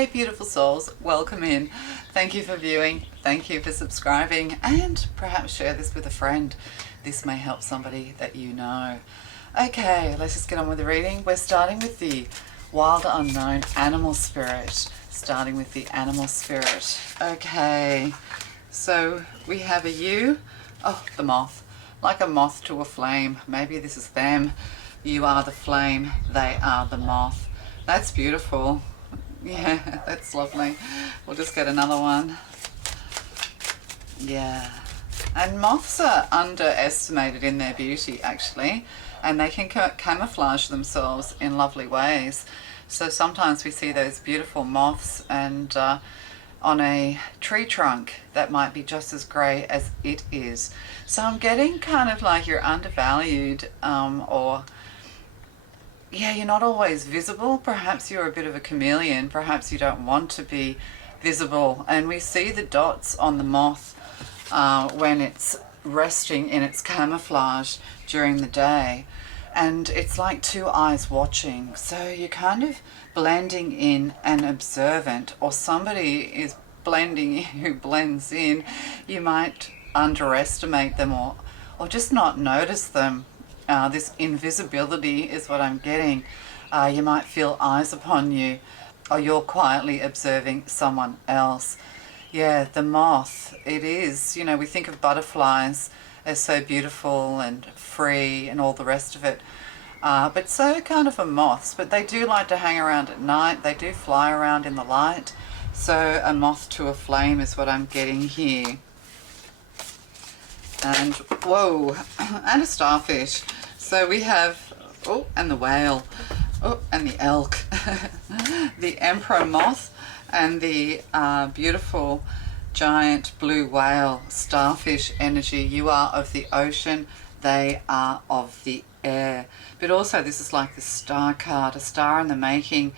Hey beautiful souls, welcome in. Thank you for viewing, thank you for subscribing, and perhaps share this with a friend. This may help somebody that you know. Okay, let's just get on with the reading. We're starting with the wild unknown animal spirit. Starting with the animal spirit. Okay, so we have a you. Oh, the moth. Like a moth to a flame. Maybe this is them. You are the flame, they are the moth. That's beautiful. Yeah, that's lovely. We'll just get another one. Yeah. And moths are underestimated in their beauty, actually, and they can camouflage themselves in lovely ways. So sometimes we see those beautiful moths and on a tree trunk that might be just as grey as it is. So I'm getting kind of like you're undervalued, or yeah, you're not always visible. Perhaps you're a bit of a chameleon. Perhaps you don't want to be visible. And we see the dots on the moth when it's resting in its camouflage during the day. And it's like two eyes watching. So you're kind of blending in and observant, or somebody is blending in who blends in. You might underestimate them or just not notice them. This invisibility is what I'm getting. You might feel eyes upon you, or you're quietly observing someone else. Yeah, the moth, it is, you know, we think of butterflies as so beautiful and free and all the rest of it. But so kind of are moths, but they do like to hang around at night. They do fly around in the light. So a moth to a flame is what I'm getting here. And whoa, and a starfish. So we have, oh, and the whale, oh, and the elk, the emperor moth, and the beautiful giant blue whale, starfish energy. You are of the ocean, they are of the air. But also this is like the star card, a star in the making.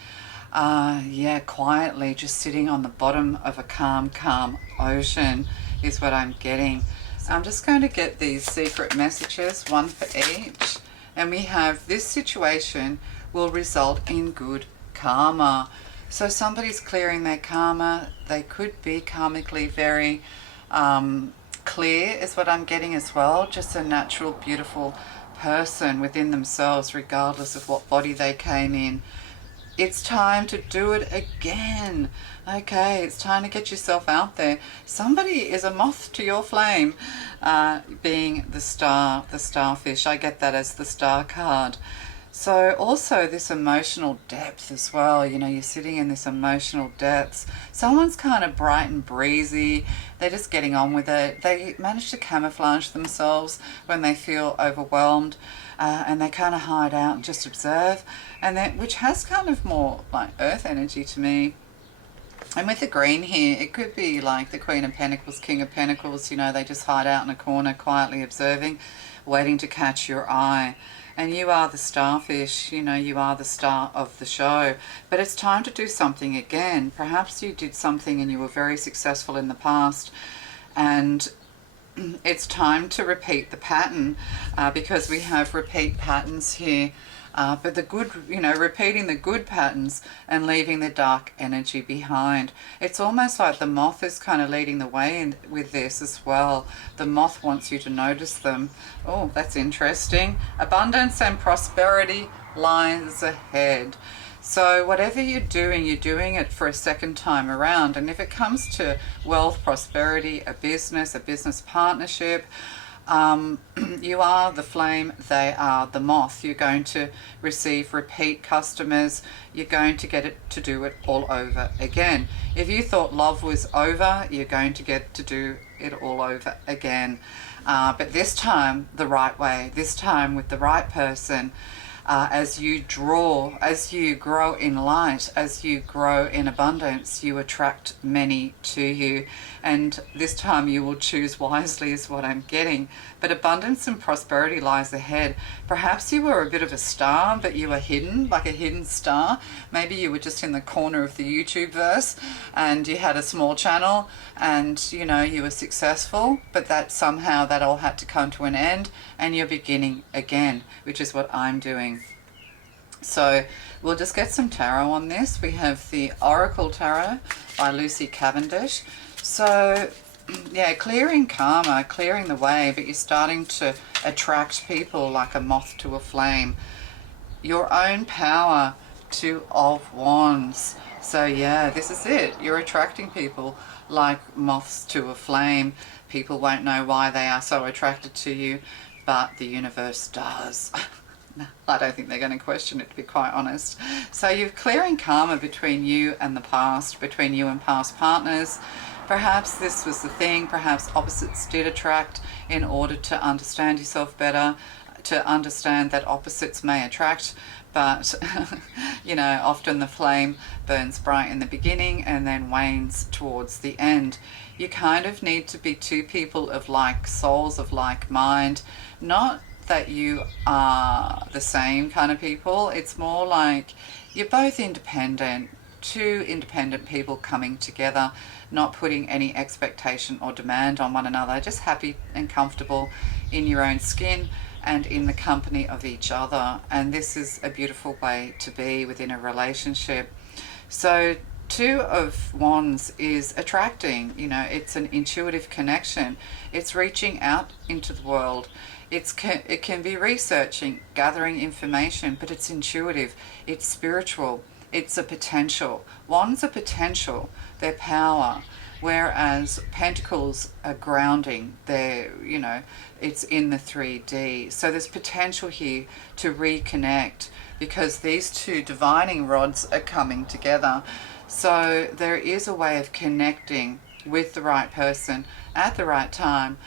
Yeah, quietly just sitting on the bottom of a calm ocean is what I'm getting. I'm just going to get these secret messages, one for each. And we have, this situation will result in good karma. So somebody's clearing their karma. They could be karmically very clear is what I'm getting as well. Just a natural, beautiful person within themselves, regardless of what body they came in. It's time to do it again. Okay, it's time to get yourself out there. Somebody is a moth to your flame, being the star, the starfish. I get that as the star card. So also this emotional depth as well. You know, you're sitting in this emotional depths. Someone's kind of bright and breezy. They're just getting on with it. They manage to camouflage themselves when they feel overwhelmed. And they kind of hide out and just observe, and then, which has kind of more like earth energy to me. And with the green here, it could be like the Queen of Pentacles, King of Pentacles. You know, they just hide out in a corner, quietly observing, waiting to catch your eye. And you are the starfish, you know, you are the star of the show. But it's time to do something again. Perhaps you did something and you were very successful in the past, and it's time to repeat the pattern, because we have repeat patterns here. But the good, you know, repeating the good patterns and leaving the dark energy behind. It's almost like the moth is kind of leading the way with this as well. The moth wants you to notice them. Oh, that's interesting. Abundance and prosperity lies ahead. So whatever you're doing it for a second time around. And if it comes to wealth, prosperity, a business partnership, you are the flame, they are the moth. You're going to receive repeat customers. You're going to get it to do it all over again. If you thought love was over, you're going to get to do it all over again. But this time the right way, this time with the right person. As you grow in light, as you grow in abundance, you attract many to you. And this time you will choose wisely is what I'm getting. But abundance and prosperity lies ahead. Perhaps you were a bit of a star, but you were hidden, like a hidden star. Maybe you were just in the corner of the YouTube verse and you had a small channel and, you know, you were successful, but that somehow that all had to come to an end and you're beginning again, which is what I'm doing. So we'll just get some tarot on this. We have the Oracle Tarot by Lucy Cavendish. So yeah, clearing karma, clearing the way, but you're starting to attract people like a moth to a flame. Your own power, Two of Wands. So yeah, this is it. You're attracting people like moths to a flame. People won't know why they are so attracted to you, but the universe does. I don't think they're going to question it, to be quite honest. So you're clearing karma between you and the past, between you and past partners. Perhaps this was the thing, perhaps opposites did attract in order to understand yourself better, to understand that opposites may attract, but you know, often the flame burns bright in the beginning and then wanes towards the end. You kind of need to be two people of like souls, of like mind, not that you are the same kind of people. It's more like you're both independent, two independent people coming together, not putting any expectation or demand on one another, just happy and comfortable in your own skin and in the company of each other. And this is a beautiful way to be within a relationship. So Two of Wands is attracting, you know, it's an intuitive connection. It's reaching out into the world. It can be researching, gathering information, but it's intuitive, it's spiritual, it's a potential. Wands are potential, they're power, whereas Pentacles are grounding. They're, you know, it's in the 3D. So there's potential here to reconnect because these two divining rods are coming together. So there is a way of connecting with the right person at the right time,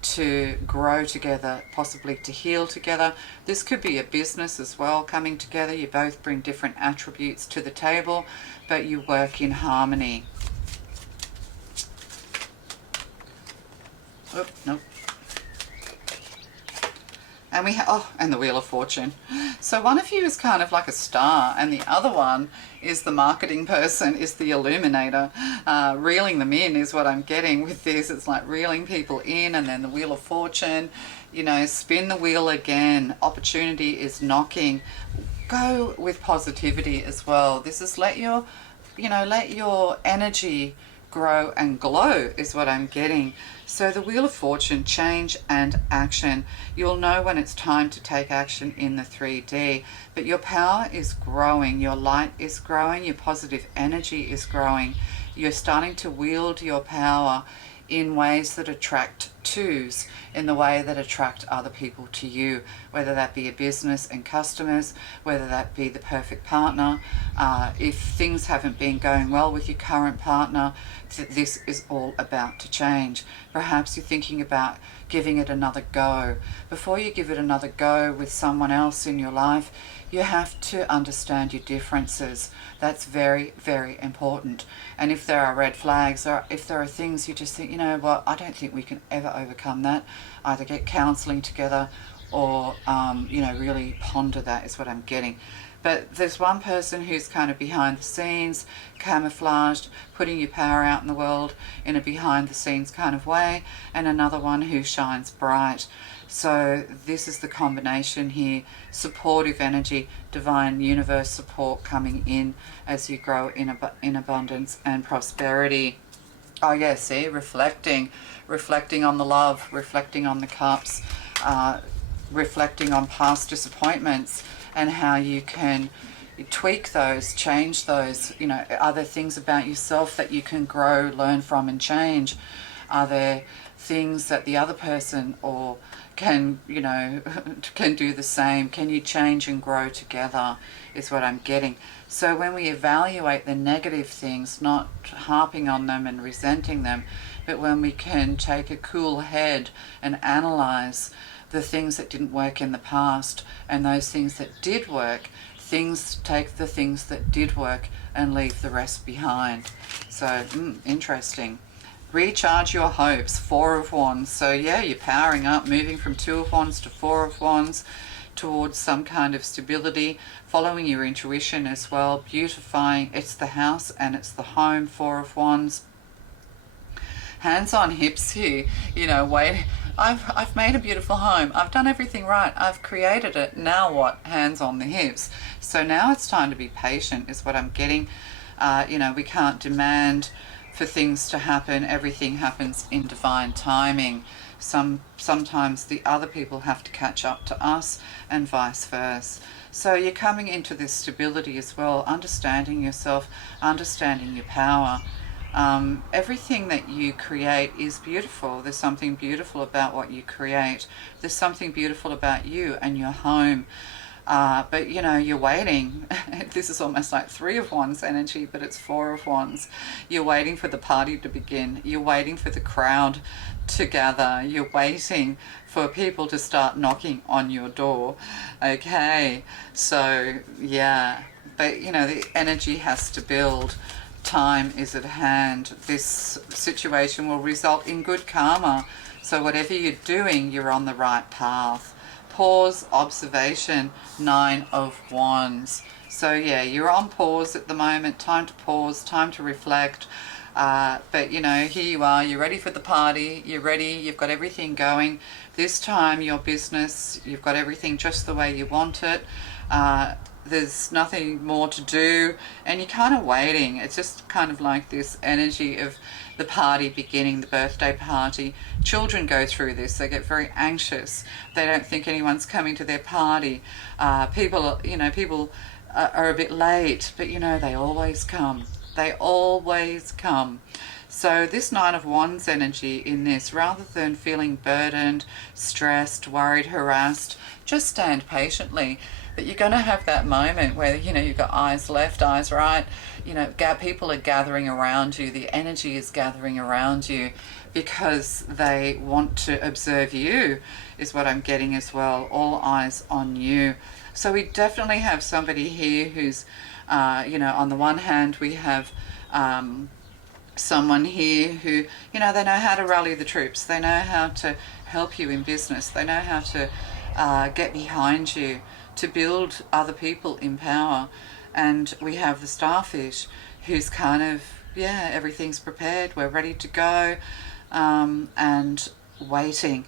to grow together, possibly to heal together. This could be a business as well coming together. You both bring different attributes to the table, but you work in harmony. Oh, nope. And we have, oh, and the Wheel of Fortune. So one of you is kind of like a star, and the other one is the marketing person, is the illuminator. Reeling them in is what I'm getting with this. It's like reeling people in, and then the Wheel of Fortune, you know, spin the wheel again. Opportunity is knocking. Go with positivity as well. This is let your energy grow and glow is what I'm getting. So the Wheel of Fortune, change and action. You'll know when it's time to take action in the 3D, but your power is growing, your light is growing, your positive energy is growing. You're starting to wield your power in ways that attract twos, in the way that attract other people to you, whether that be a business and customers, whether that be the perfect partner. If things haven't been going well with your current partner, this is all about to change. Perhaps you're thinking about giving it another go. Before you give it another go with someone else in your life, you have to understand your differences. That's very, very important. And if there are red flags, or if there are things you just think, you know what, I don't think we can ever overcome that, either get counselling together or, really ponder that is what I'm getting. But there's one person who's kind of behind the scenes, camouflaged, putting your power out in the world in a behind the scenes kind of way, and another one who shines bright. So this is the combination here, supportive energy, divine universe support coming in as you grow in abundance and prosperity. Oh yeah, see, reflecting on the love, reflecting on the cups, reflecting on past disappointments and how you can tweak those, change those. You know, are there things about yourself that you can grow, learn from and change? Are there things that the other person or can do the same? Can you change and grow together is what I'm getting. So when we evaluate the negative things, not harping on them and resenting them, but when we can take a cool head and analyze the things that didn't work in the past and those things that did work, take the things that did work and leave the rest behind. So interesting. Recharge your hopes, Four of Wands. So yeah, you're powering up, moving from Two of Wands to Four of Wands towards some kind of stability, following your intuition as well, beautifying. It's the house and it's the home, Four of Wands. hands on hips here, you know, wait. I've made a beautiful home. I've done everything right. I've created it. Now what? Hands on the hips. So now it's time to be patient is what I'm getting. You know, we can't demand for things to happen. Everything happens in divine timing. Sometimes the other people have to catch up to us and vice versa. So you're coming into this stability as well, understanding yourself, understanding your power. Everything that you create is beautiful. There's something beautiful about what you create. There's something beautiful about you and your home. But you know, you're waiting. This is almost like 3 of Wands energy, but it's 4 of Wands. You're waiting for the party to begin. You're waiting for the crowd to gather. You're waiting for people to start knocking on your door. Okay, so yeah, but you know, the energy has to build. Time is at hand. This situation will result in good karma. So whatever you're doing, you're on the right path. Pause, observation, 9 of Wands. So yeah, you're on pause at the moment. Time to pause, time to reflect. But you know, here you are, you're ready for the party, you're ready, you've got everything going. This time your business, you've got everything just the way you want it. There's nothing more to do, and you're kind of waiting. It's just kind of like this energy of the party beginning, the birthday party. Children go through this. They get very anxious. They don't think anyone's coming to their party. People are a bit late, but you know, they always come. They always come. So this 9 of Wands energy in this, rather than feeling burdened, stressed, worried, harassed, just stand patiently. But you're going to have that moment where, you know, you've got eyes left, eyes right, you know, people are gathering around you, the energy is gathering around you because they want to observe you, is what I'm getting as well. All eyes on you. So we definitely have somebody here who's, you know, on the one hand we have someone here who, you know, they know how to rally the troops. They know how to help you in business. They know how to get behind you, to build other people in power. And we have the starfish who's kind of, yeah, everything's prepared, we're ready to go, and waiting.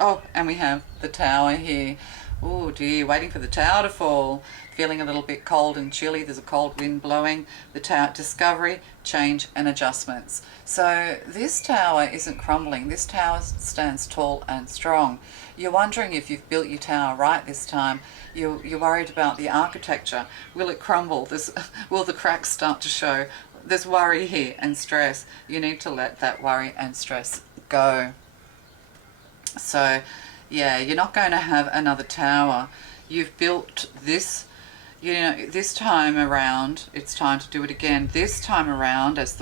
Oh, and we have the tower here. Oh dear, waiting for the tower to fall, feeling a little bit cold and chilly. There's a cold wind blowing. The tower, discovery, change and adjustments. So this tower isn't crumbling. This tower stands tall and strong. You're wondering if you've built your tower right this time. You're worried about the architecture. Will it crumble? Will the cracks start to show? There's worry here and stress. You need to let that worry and stress go. So yeah, you're not going to have another tower. You've built this, you know, this time around, it's time to do it again. This time around, as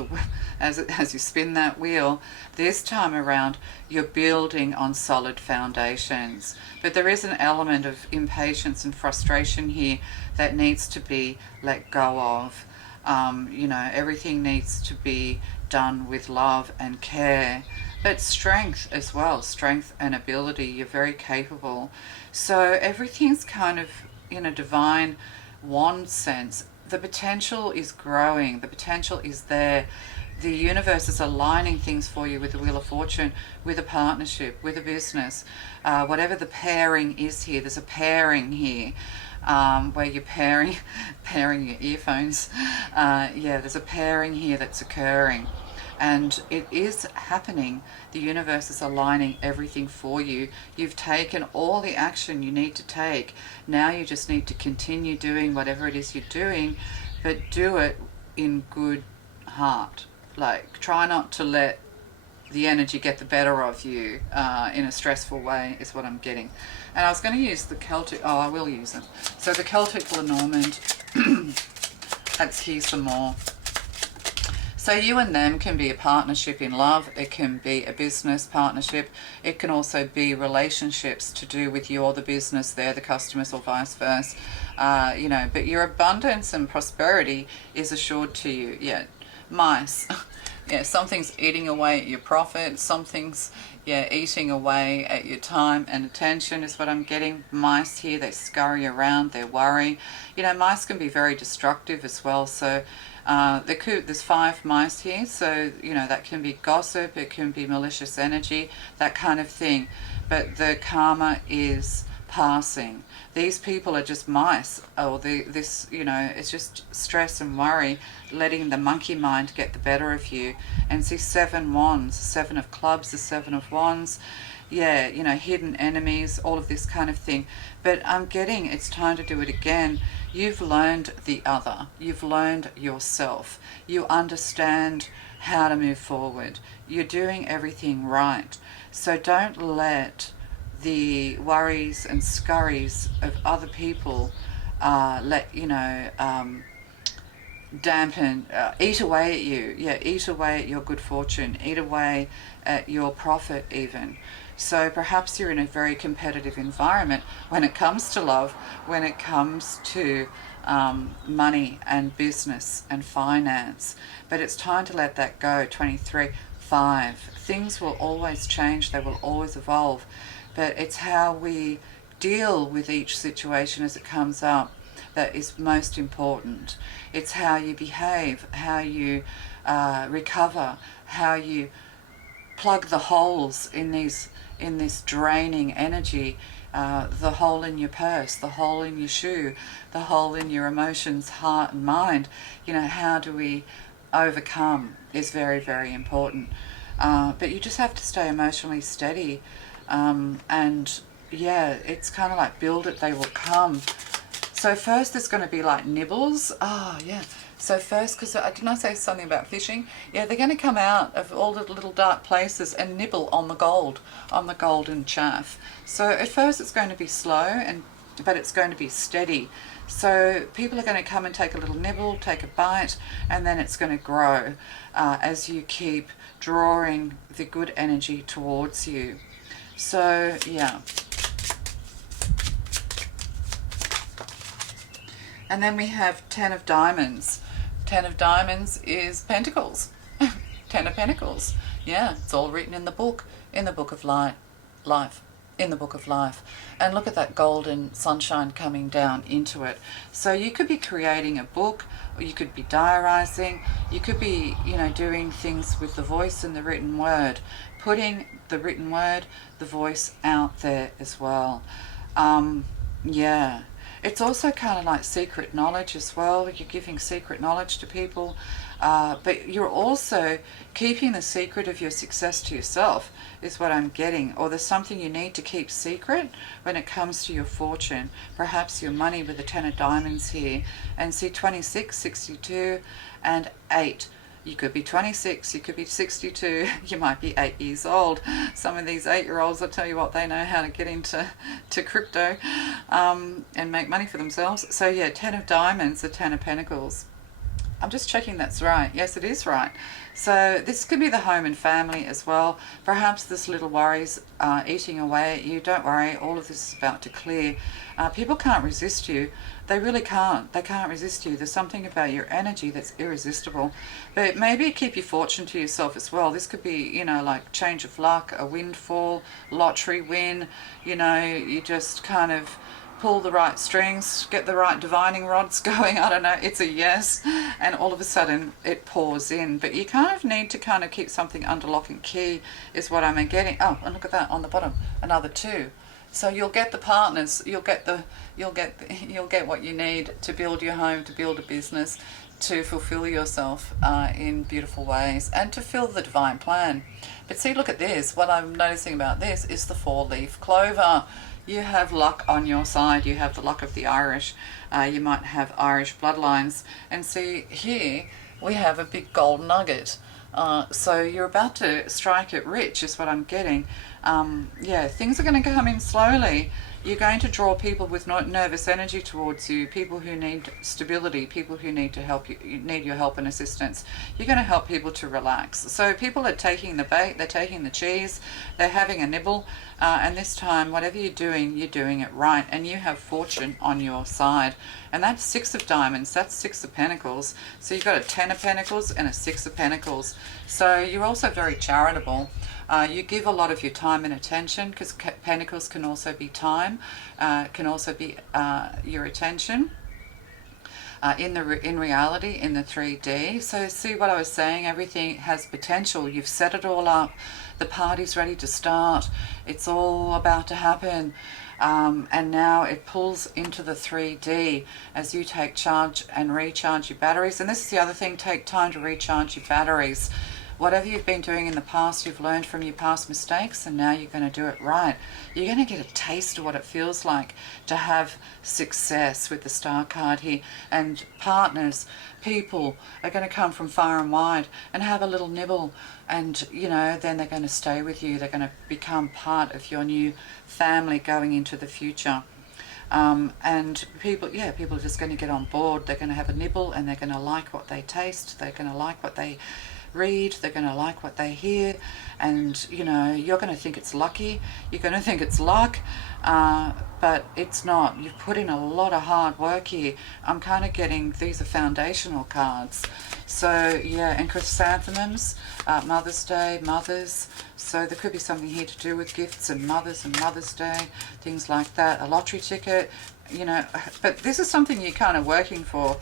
you spin that wheel, this time around, you're building on solid foundations. But there is an element of impatience and frustration here that needs to be let go of. You know, everything needs to be done with love and care. But strength as well, strength and ability. You're very capable. So everything's kind of in a divine wand sense. The potential is growing. The potential is there. The universe is aligning things for you with the Wheel of Fortune, with a partnership, with a business. Whatever the pairing is here, there's a pairing here. Where you're pairing your earphones. Yeah, there's a pairing here that's occurring. And it is happening. The universe is aligning everything for you. You've taken all the action you need to take. Now you just need to continue doing whatever it is you're doing, but do it in good heart. Like, try not to let the energy get the better of you in a stressful way, is what I'm getting. And I was going to use the Celtic, oh, I will use it. So the Celtic Lenormand, let's hear some more. So you and them can be a partnership in love. It can be a business partnership. It can also be relationships to do with you or the business, they're the customers or vice versa. You know, but your abundance and prosperity is assured to you. Yeah, mice. Yeah, something's eating away at your profit. Something's, yeah, eating away at your time and attention is what I'm getting. Mice here, they scurry around, they worry. You know, mice can be very destructive as well. So there's 5 mice here, so you know that can be gossip, it can be malicious energy, that kind of thing. But the karma is passing. These people are just mice, or this, you know, it's just stress and worry, letting the monkey mind get the better of you. And see 7 wands, 7 of clubs, the 7 of wands. Yeah, you know, hidden enemies, all of this kind of thing. But I'm getting it's time to do it again. You've learned the other. You've learned yourself. You understand how to move forward. You're doing everything right. So don't let the worries and scurries of other people dampen, eat away at you. Yeah, eat away at your good fortune, eat away at your profit even. So perhaps you're in a very competitive environment when it comes to love, when it comes to money and business and finance. But it's time to let that go. 23, 5. Things will always change, they will always evolve. But it's how we deal with each situation as it comes up that is most important. It's how you behave, how you recover, how you plug the holes in this draining energy, the hole in your purse, the hole in your shoe, the hole in your emotions, heart and mind. You know, how do we overcome is very, very important. But you just have to stay emotionally steady. And yeah, it's kind of like build it, they will come. So first there's going to be like nibbles. Oh yeah. So first, because didn't I say something about fishing? Yeah, they're going to come out of all the little dark places and nibble on the gold, on the golden chaff. So at first it's going to be slow, but it's going to be steady. So people are going to come and take a little nibble, take a bite, and then it's going to grow as you keep drawing the good energy towards you. So yeah. And then we have 10 of diamonds. 10 of diamonds is pentacles. 10 of pentacles. Yeah, it's all written in the book of life. In the book of life. And look at that golden sunshine coming down into it. So you could be creating a book, or you could be diarizing, you could be, you know, doing things with the voice and the written word, putting the written word, the voice out there as well. Yeah. It's also kind of like secret knowledge as well. You're giving secret knowledge to people, but you're also keeping the secret of your success to yourself is what I'm getting. Or there's something you need to keep secret when it comes to your fortune. Perhaps your money with the 10 of diamonds here. And see 26, 62 and 8. You could be 26, you could be 62, you might be 8 years old. Some of these 8-year-olds, I'll tell you what, they know how to get into crypto and make money for themselves. So yeah, 10 of diamonds, the 10 of pentacles. I'm just checking that's right. Yes, it is right. So this could be the home and family as well. Perhaps this little worries eating away at you. Don't worry, all of this is about to clear. People can't resist you. They really can't. They can't resist you. There's something about your energy that's irresistible. But maybe keep your fortune to yourself as well. This could be, you know, like change of luck, a windfall, lottery win. You know, you just kind of pull the right strings, get the right divining rods going, I don't know, it's a yes, and all of a sudden it pours in. But you kind of need to kind of keep something under lock and key is what I'm getting. Oh, and look at that on the bottom, another 2. So you'll get the partners, you'll get what you need to build your home, to build a business, to fulfill yourself in beautiful ways, and to fill the divine plan. But see, look at this. What I'm noticing about this is the 4-leaf clover. You have luck on your side. You have the luck of the Irish. You might have Irish bloodlines. And see, here we have a big gold nugget. So you're about to strike it rich is what I'm getting. Yeah, things are going to come in slowly. You're going to draw people with nervous energy towards you, people who need stability, people who need to help you, need your help and assistance. You're going to help people to relax. So people are taking the bait, they're taking the cheese, they're having a nibble, and this time, whatever you're doing it right, and you have fortune on your side. And that's 6 of diamonds, that's 6 of pentacles. So you've got a 10 of pentacles and a 6 of pentacles. So you're also very charitable. You give a lot of your time and attention, because pentacles can also be time, can also be your attention. In reality, in the 3D. So see what I was saying, everything has potential. You've set it all up. The party's ready to start. It's all about to happen. And now it pulls into the 3D as you take charge and recharge your batteries. And this is the other thing, take time to recharge your batteries. Whatever you've been doing in the past, you've learned from your past mistakes, and now you're going to do it right. You're going to get a taste of what it feels like to have success with the Star card here. And partners, people are going to come from far and wide and have a little nibble, and then they're going to stay with you. They're going to become part of your new family going into the future. And people are just going to get on board. They're going to have a nibble, and they're going to like what they taste. They're going to like what they read, they're going to like what they hear, and you're going to think it's lucky, you're going to think it's luck, but it's not. You've put in a lot of hard work here. I'm kind of getting these are foundational cards. So yeah, and chrysanthemums, Mother's Day, mothers, so there could be something here to do with gifts and Mother's Day, things like that. A lottery ticket, but this is something you're kind of working for.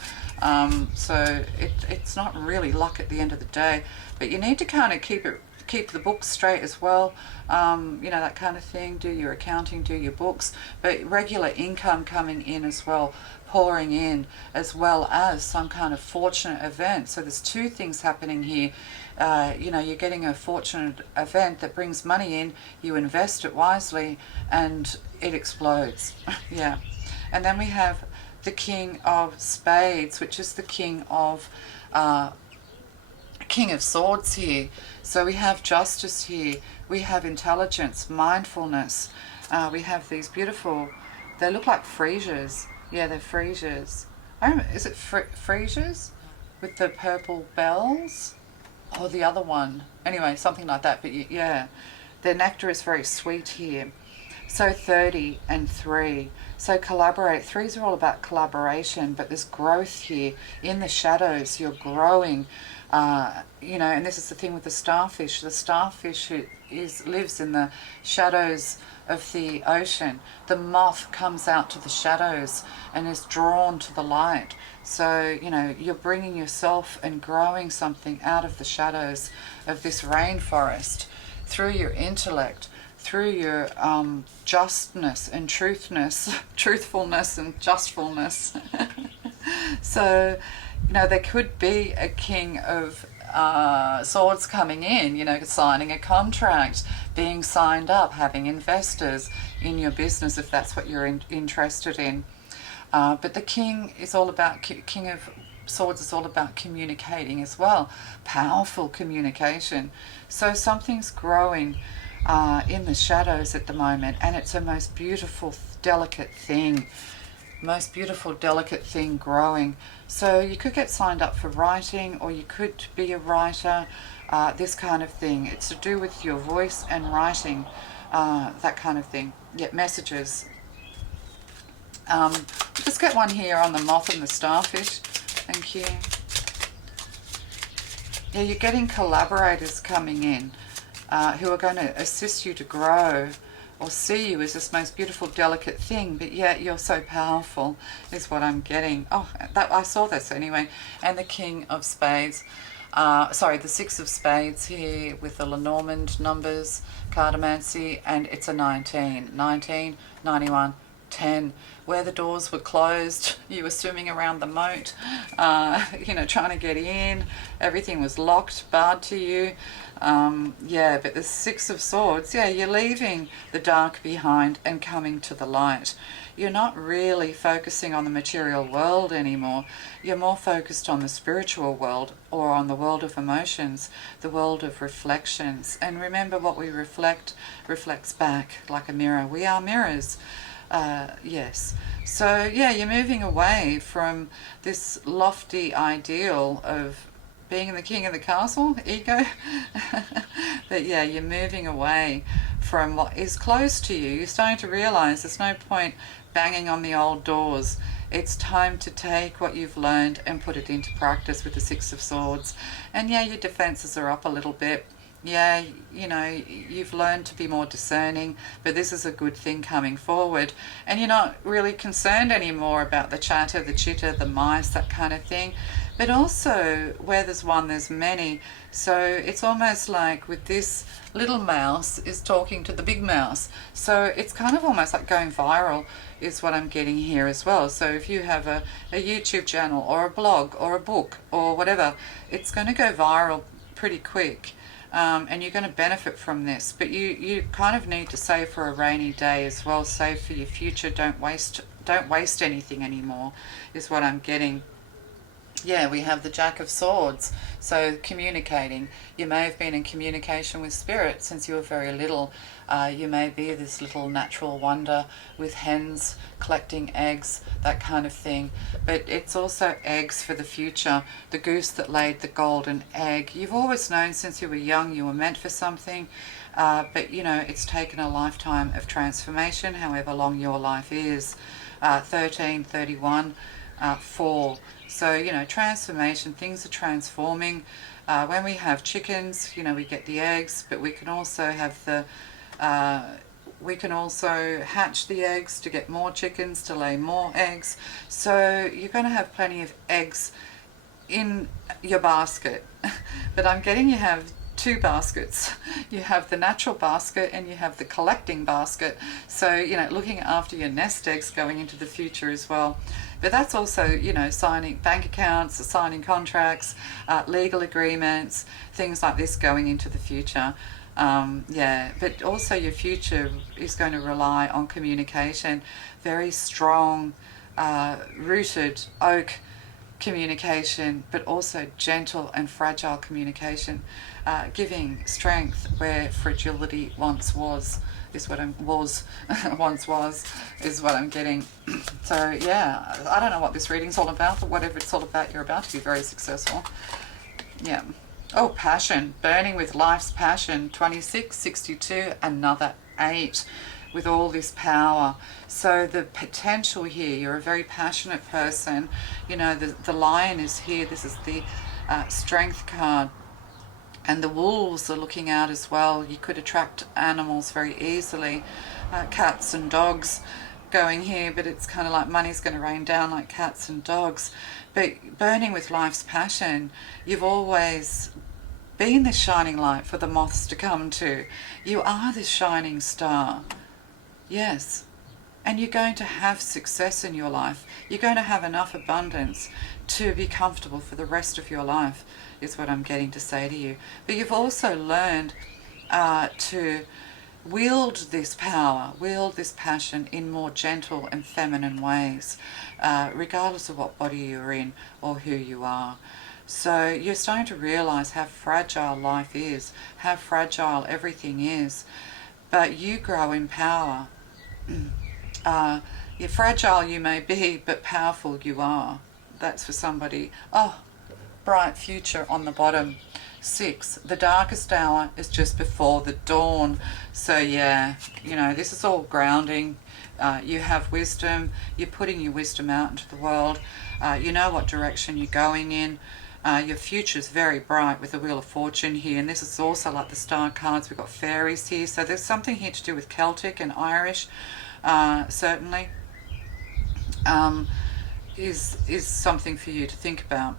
So it's not really luck at the end of the day, but you need to kind of keep the books straight as well, that kind of thing. Do your accounting, do your books, but regular income coming in as well, pouring in, as well as some kind of fortunate event. So there's 2 things happening here. You're getting a fortunate event that brings money in, you invest it wisely, and it explodes. Yeah. And then we have the King of Spades, which is the King of Swords here. So we have justice here. We have intelligence, mindfulness. We have these beautiful, they look like freesias. Yeah, they're freesias. Is it freesias with the purple bells? Or the other one. Anyway, something like that. But yeah, their nectar is very sweet here. So 30 and 3. So collaborate. 3s are all about collaboration, but there's growth here. In the shadows, you're growing. And this is the thing with the starfish. The starfish lives in the shadows of the ocean. The moth comes out to the shadows and is drawn to the light. So, you're bringing yourself and growing something out of the shadows of this rainforest through your intellect, through your justness and truthfulness and justfulness. So, there could be a King of Swords coming in, signing a contract, being signed up, having investors in your business if that's what you're interested in. But the King is all about, King of Swords is all about communicating as well. Powerful communication. So something's growing in the shadows at the moment, and it's a most beautiful, delicate thing. Most beautiful, delicate thing growing. So you could get signed up for writing, or you could be a writer, this kind of thing. It's to do with your voice and writing, that kind of thing. Yeah, messages. Just get one here on the moth and the starfish. Thank you. Yeah, you're getting collaborators coming in who are going to assist you to grow or see you as this most beautiful, delicate thing, but yet you're so powerful, is what I'm getting. Oh, I saw this anyway. And the King of Spades. The 6 of Spades here with the Lenormand numbers, cartomancy, and it's a 19. 19, 91, 10. Where the doors were closed, you were swimming around the moat, trying to get in. Everything was locked, barred to you. But the 6 of Swords, you're leaving the dark behind and coming to the light. You're not really focusing on the material world anymore. You're more focused on the spiritual world, or on the world of emotions, the world of reflections. And remember, what we reflect reflects back like a mirror. We are mirrors. Yes. So yeah, you're moving away from this lofty ideal of being the king of the castle, ego. But yeah, you're moving away from what is close to you. You're starting to realize there's no point banging on the old doors. It's time to take what you've learned and put it into practice with the Six of Swords. And yeah, your defenses are up a little bit. Yeah, you know, you've learned to be more discerning, but this is a good thing coming forward. And you're not really concerned anymore about the chatter, the chitter, the mice, that kind of thing. But also, where there's one, there's many. So it's almost like with this little mouse is talking to the big mouse. So it's kind of almost like going viral is what I'm getting here as well. So if you have a YouTube channel or a blog or a book or whatever, it's going to go viral pretty quick. And you're going to benefit from this, but you kind of need to save for a rainy day as well. Save for your future. Don't waste anything anymore, is what I'm getting. Yeah, we have the Jack of Swords. So communicating. You may have been in communication with spirit since you were very little. You may be this little natural wonder with hens collecting eggs, that kind of thing. But it's also eggs for the future. The goose that laid the golden egg. You've always known since you were young you were meant for something. But, you know, it's taken a lifetime of transformation, however long your life is. 13, 31, 4. So, you know, transformation, things are transforming. When we have chickens, you know, we get the eggs, but we can also have we can also hatch the eggs to get more chickens, to lay more eggs. So you're going to have plenty of eggs in your basket. But I'm getting you have two baskets. You have the natural basket and you have the collecting basket. So, you know, looking after your nest eggs going into the future as well. But that's also, you know, signing bank accounts, signing contracts, legal agreements, things like this going into the future. Yeah, but also your future is going to rely on communication, very strong, rooted oak communication, but also gentle and fragile communication, giving strength where fragility once was, is what I'm once was, is what I'm getting. So yeah, I don't know what this reading's all about, but whatever it's all about, you're about to be very successful. Yeah. Oh, passion, burning with life's passion, 26, 62, another 8, with all this power. So the potential here, you're a very passionate person. You know, the lion is here. This is the strength card. And the wolves are looking out as well. You could attract animals very easily. Cats and dogs going here, but it's kind of like money's going to rain down like cats and dogs. But burning with life's passion, you've always been this shining light for the moths to come to. You are this shining star. Yes. And you're going to have success in your life. You're going to have enough abundance to be comfortable for the rest of your life, is what I'm getting to say to you. But you've also learned to wield this power, wield this passion in more gentle and feminine ways, regardless of what body you're in or who you are. So you're starting to realize how fragile life is, how fragile everything is, but you grow in power. You're fragile you may be, but powerful you are. That's for somebody. Oh, bright future on the bottom. 6, the darkest hour is just before the dawn. So yeah, you know, this is all grounding. You have wisdom. You're putting your wisdom out into the world. You know what direction you're going in. Your future is very bright with the Wheel of Fortune here, and this is also like the star cards. We've got fairies here, so there's something here to do with Celtic and Irish, certainly. Is something for you to think about,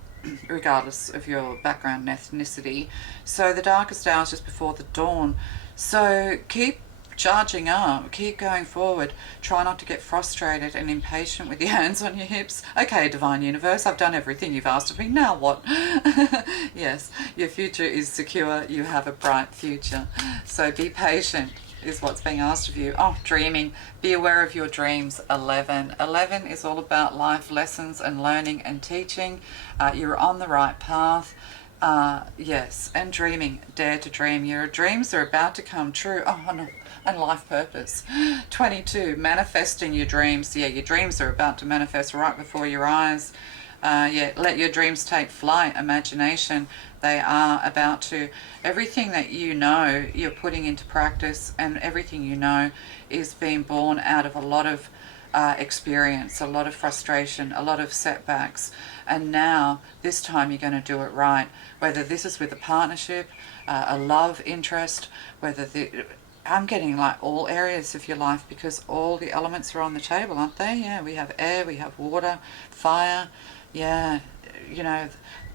regardless of your background and ethnicity. So the darkest hour is just before the dawn. So keep charging up, keep going forward. Try not to get frustrated and impatient with your hands on your hips. Okay, Divine Universe, I've done everything you've asked of me, now what? Yes, your future is secure. You have a bright future. So be patient is what's being asked of you. Oh, dreaming. Be aware of your dreams. 11. 11 is all about life lessons and learning and teaching. You're on the right path. Yes, and dreaming. Dare to dream. Your dreams are about to come true. Oh, no. And life purpose. 22, manifesting your dreams. Yeah, your dreams are about to manifest right before your eyes. Yeah, let your dreams take flight. Imagination. They are about to. Everything that you know, you're putting into practice, and everything you know is being born out of a lot of experience, a lot of frustration, a lot of setbacks. And now, this time, you're going to do it right. Whether this is with a partnership, a love interest, whether I'm getting like all areas of your life, because all the elements are on the table, aren't they? Yeah, we have air, we have water, fire. Yeah, you know,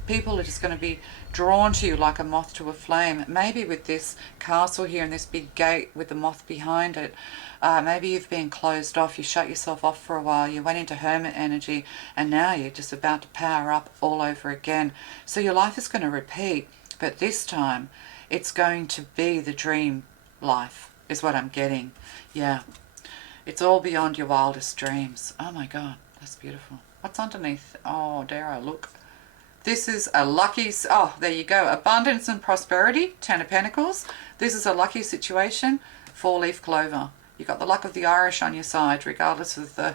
people are just going to be drawn to you like a moth to a flame. Maybe with this castle here and this big gate with the moth behind it, maybe you've been closed off, you shut yourself off for a while, you went into hermit energy, and now you're just about to power up all over again. So your life is going to repeat, but this time it's going to be the dream life, is what I'm getting. Yeah, it's all beyond your wildest dreams. Oh my God, that's beautiful. What's underneath? Oh, dare I look? This is a lucky, oh, there you go. Abundance and prosperity, 10 of Pentacles. This is a lucky situation, 4-leaf clover. You got the luck of the Irish on your side, regardless of the,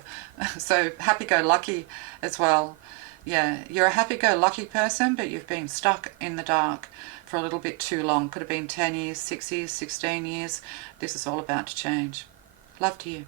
so happy-go-lucky as well. Yeah, you're a happy-go-lucky person, but you've been stuck in the dark for a little bit too long. Could have been 10 years, 6 years, 16 years. This is all about to change. Love to you.